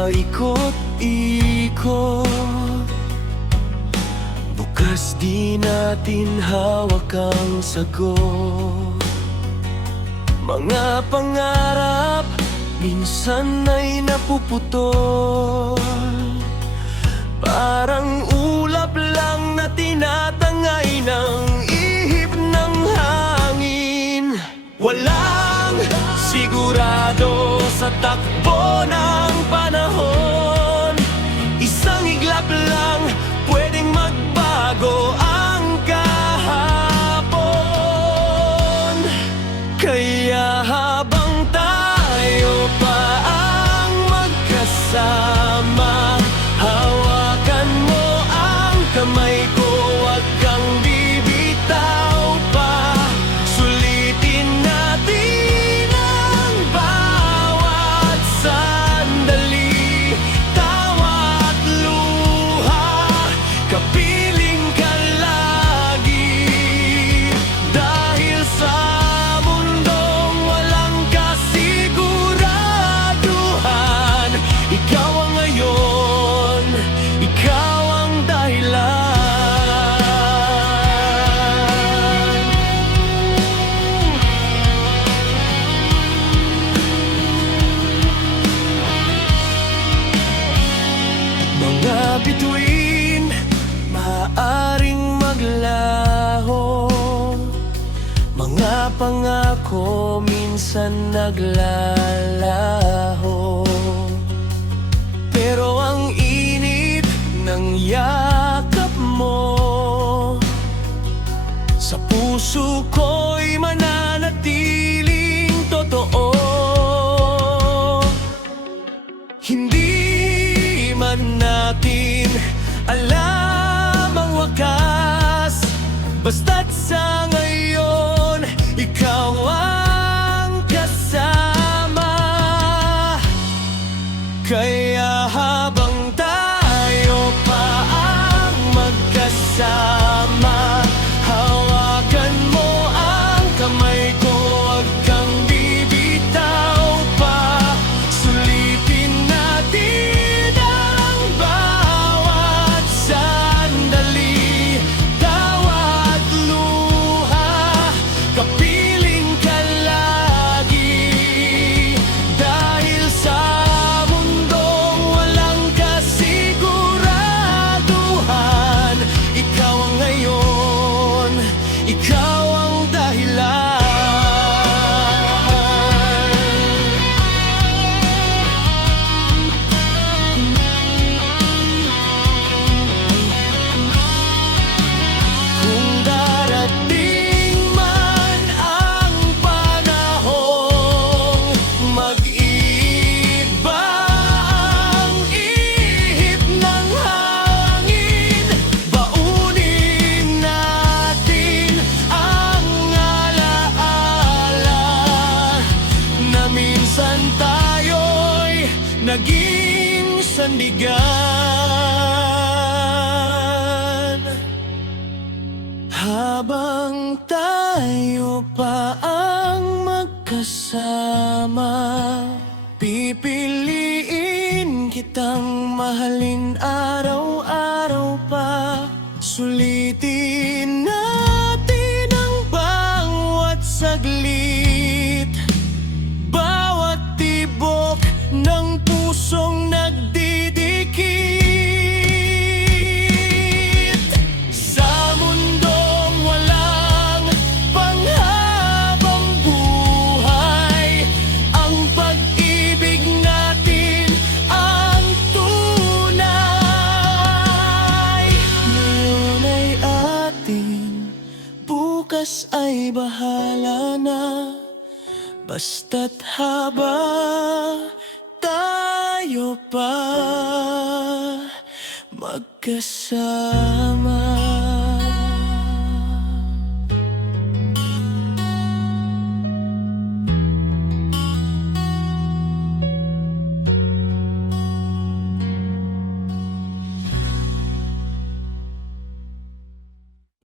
paikot-ikot. Bukas di natin hawak ang sagot. Mga pangarap minsan ay napuputol, parang ulap lang na tinatangay ng ihip ng hangin. Walang sigurado sa takbo ng panahon. Isang iglap lang pwedeng magbago ang kahapon. Kaya habang tayo pa ang magkasama, hawakan mo ang kamay ko, huwag kang bibitaw pa. Sulitin natin ang bawat sandali, tawa at luha, kapiling ka lagi. Dahil sa mundong walang kasiguraduhan, ikaw ang ngayon, ikaw ang dahilan. Mga bituin maaaring maglaho, mga pangako minsan naglalaho. Pero ang init ng yakap mo sa puso ko'y mananatiling totoo. Hindi man natin alam ang wakas, basta't sa ngayon ikaw ang kasama. Kaya habang tayo pa ang magkasama, hawakan mo ang kamay ko, huwag kang bibitaw pa. Sulitin natin ang bawat sandali, tawa at luha, kapiling ka lagi. Dahil sa mundong walang kasiguraduhan, ikaw ang ngayon, ikaw ang dahilan. Kung darating man ang panahong mag-iba ang ihip ng hangin, baunin natin ang alaala na minsan tayo'y naging sandigan. Habang tayo pa ang magkasama, pipiliin kitang mahalin araw-araw pa. Sulitin natin ang bawat saglit, bawat tibok ng pusong nagdidikit. Sa mundong walang panghabang buhay, ang pag-ibig natin ang tunay. Ngayon ay atin, bukas ay bahala na. Basta't habang tayo pa magkasama.